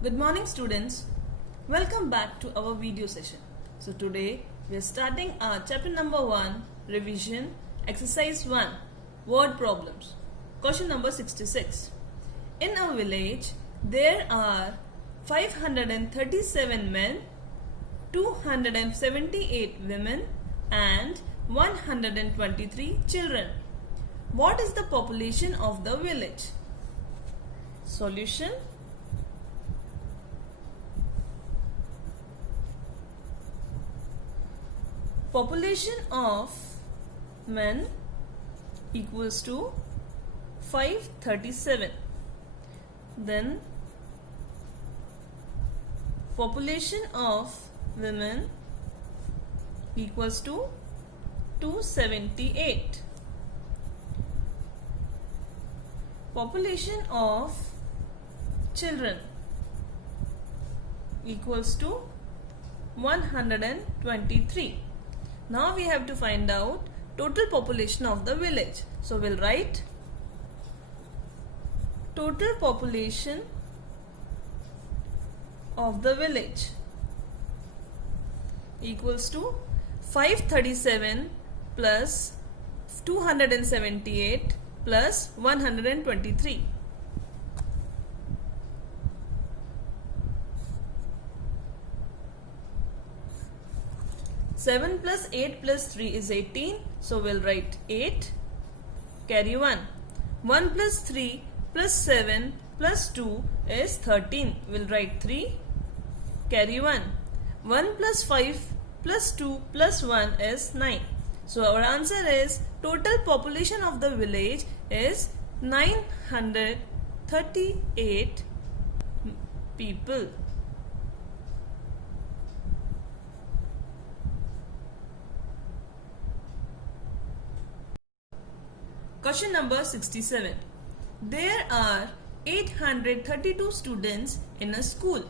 Good morning students. Welcome back to our video session. So today we are starting our chapter number 1 revision exercise 1 word problems. Question number 66. In a village there are 537 men, 278 women and 123 children. What is the population of the village? Solution. Population of men equals to 537. Then population of women equals to 278. Population of children equals to 123. Now we have to find out total population of the village. So we'll write total population of the village equals to 537 plus 278 plus 123. 7 plus 8 plus 3 is 18. So we'll write 8. Carry 1. 1 plus 3 plus 7 plus 2 is 13. We'll write 3. Carry 1. 1 plus 5 plus 2 plus 1 is 9. So our answer is total population of the village is 938 people. Question number 67. There are 832 students in a school.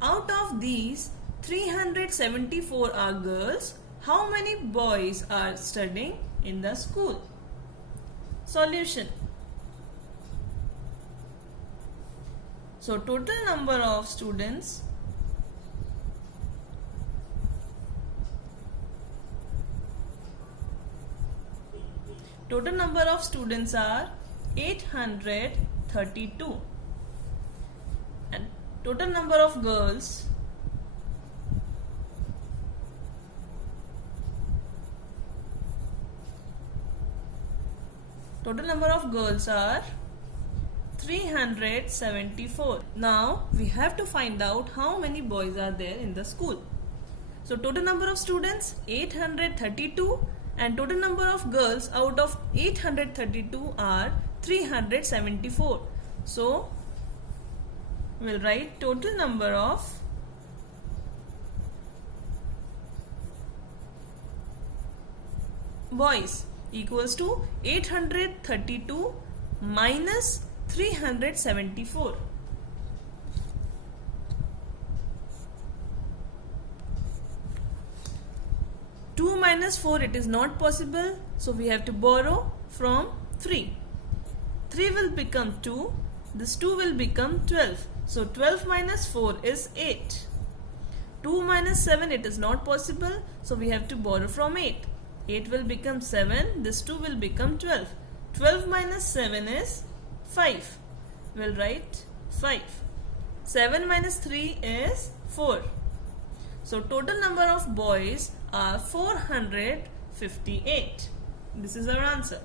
Out of these, 374 are girls. How many boys are studying in the school? Solution. So total number of students are 832 and total number of girls are 374. Now we have to find out how many boys are there in the school. So total number of students 832 and total number of girls out of 832 are 374. So we'll write total number of boys equals to 832 minus 374. Minus 4 it is not possible, so we have to borrow from 3. 3 will become 2, this 2 will become 12. So 12 minus 4 is 8. 2 minus 7 it is not possible, so we have to borrow from 8. 8 will become 7, this 2 will become 12. 12 minus 7 is 5. We'll write 5. 7 minus 3 is 4. So total number of boys are 458. This is our answer.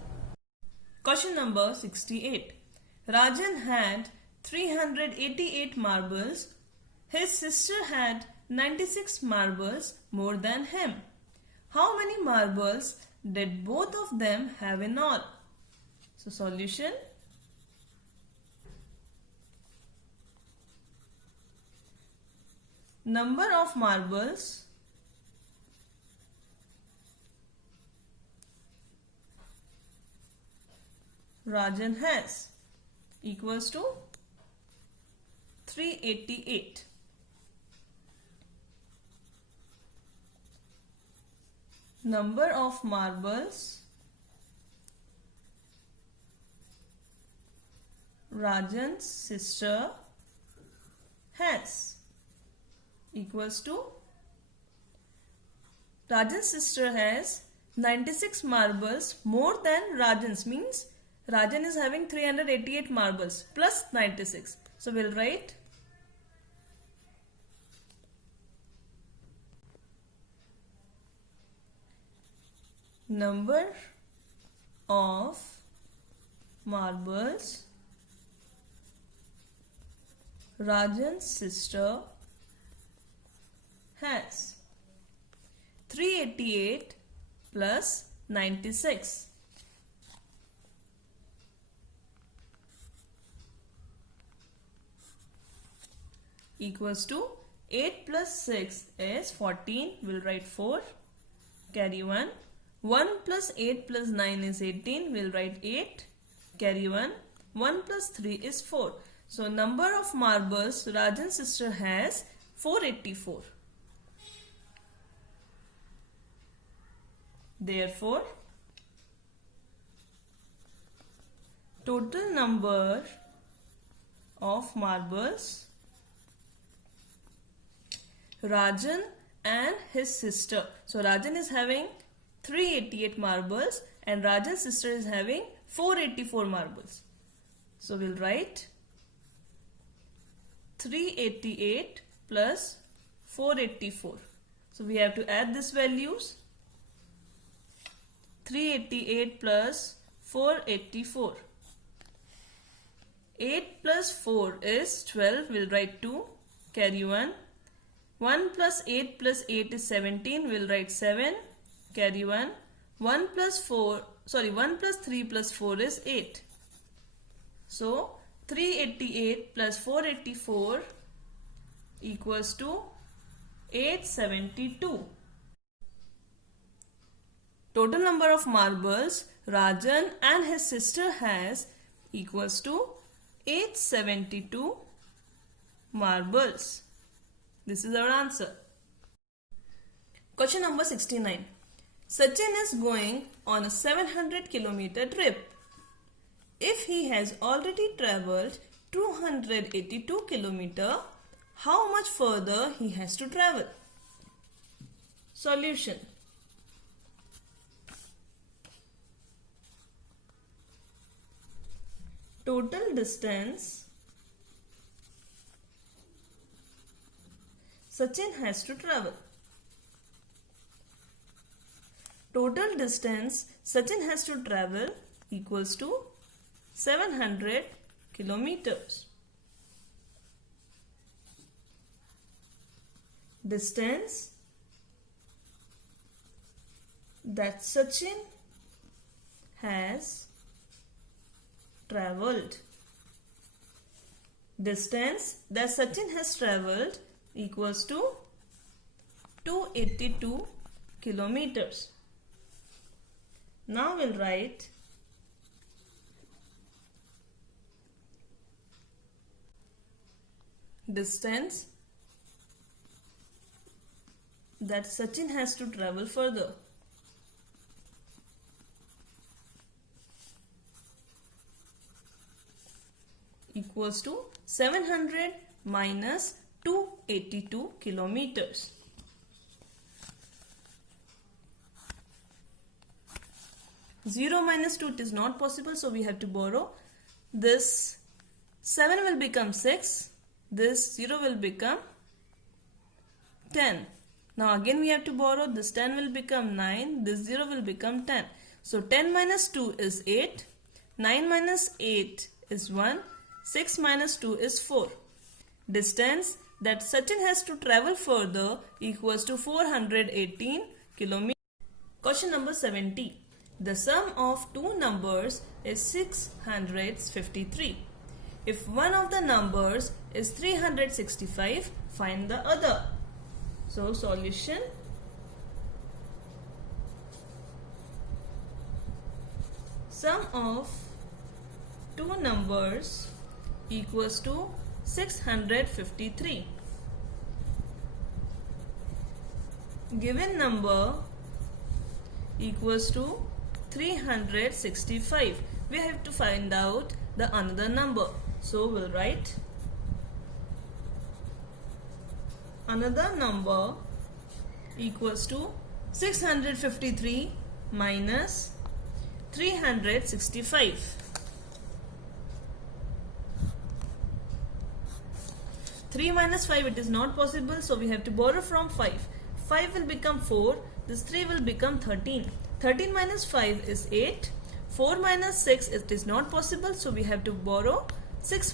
Question number 68. Rajan had 388 marbles. His sister had 96 marbles more than him. How many marbles did both of them have in all? So solution. Number of marbles Rajan has equals to 388. Number of marbles Rajan's sister has equals to Rajan's sister has 96 marbles more than Rajan's, means Rajan is having 388 marbles plus 96. So we'll write number of marbles Rajan's sister has 388 plus 96. Equals to 8 plus 6 is 14. We'll write 4. Carry 1. 1 plus 8 plus 9 is 18. We'll write 8. Carry 1. 1 plus 3 is 4. So number of marbles Rajan's sister has 484. Therefore, total number of marbles Rajan and his sister. So Rajan is having 388 marbles and Rajan's sister is having 484 marbles. So we'll write 388 plus 484. So we have to add these values. 388 plus 484. 8 plus 4 is 12. We'll write 2. Carry 1. 1 plus 8 plus 8 is 17. We'll write 7. Carry 1. 1 plus 3 plus 4 is 8. So 388 plus 484 equals to 872. Total number of marbles Rajan and his sister has equals to 872 marbles. This is our answer. Question number 69. Sachin is going on a 700-kilometer trip. If he has already travelled 282 kilometers, how much further he has to travel? Solution. Total distance Sachin has to travel. Total distance Sachin has to travel equals to 700 kilometers. Distance that Sachin has travelled. Distance that Sachin has travelled equals to 282 kilometers. Now we'll write distance that Sachin has to travel further. Equals to 700 minus 282 kilometers. Zero minus 2, it is not possible, so we have to borrow. This 7 will become 6. This 0 will become 10. Now again we have to borrow. This 10 will become 9. This 0 will become 10. So 10 minus 2 is 8. 9 minus 8 is 1. 6 minus 2 is 4. Distance that Sachin has to travel further equals to 418 kilometers. Question number 70. The sum of two numbers is 653. If one of the numbers is 365, find the other. So solution. Sum of two numbers equals to 653. Given number equals to 365. We have to find out the another number. So we'll write another number equals to 653 minus 365. 3 minus 5, it is not possible, so we have to borrow from 5. 5 will become 4, this 3 will become 13. 13 minus 5 is 8. 4 minus 6, it is not possible, so we have to borrow. 6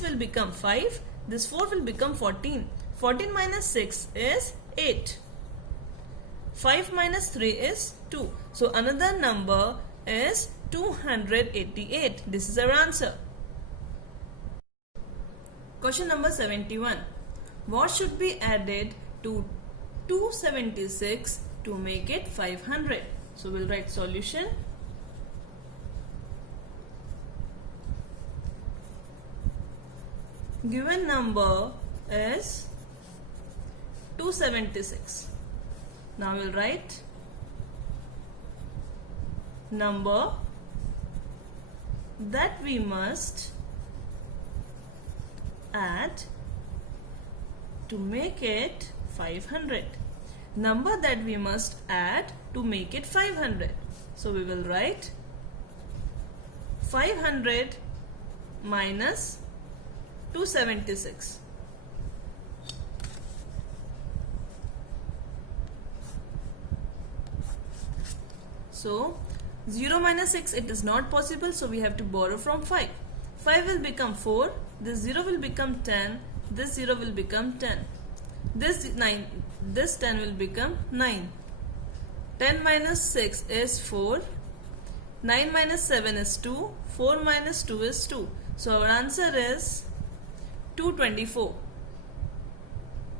will become 5, this 4 will become 14. 14 minus 6 is 8. 5 minus 3 is 2. So another number is 288. This is our answer. Question number 71. What should be added to 276 to make it 500? So we'll write solution. Given number is 276. Now we'll write number that we must add to make it 500. Number that we must add to make it 500. So we will write 500 minus 276. So 0 minus 6, it is not possible, so we have to borrow from 5. 5 will become 4, this 0 will become 10, this 0 will become 10. This 9, this 10 will become 9. 10 minus 6 is 4. 9 minus 7 is 2. 4 minus 2 is 2. So our answer is 224.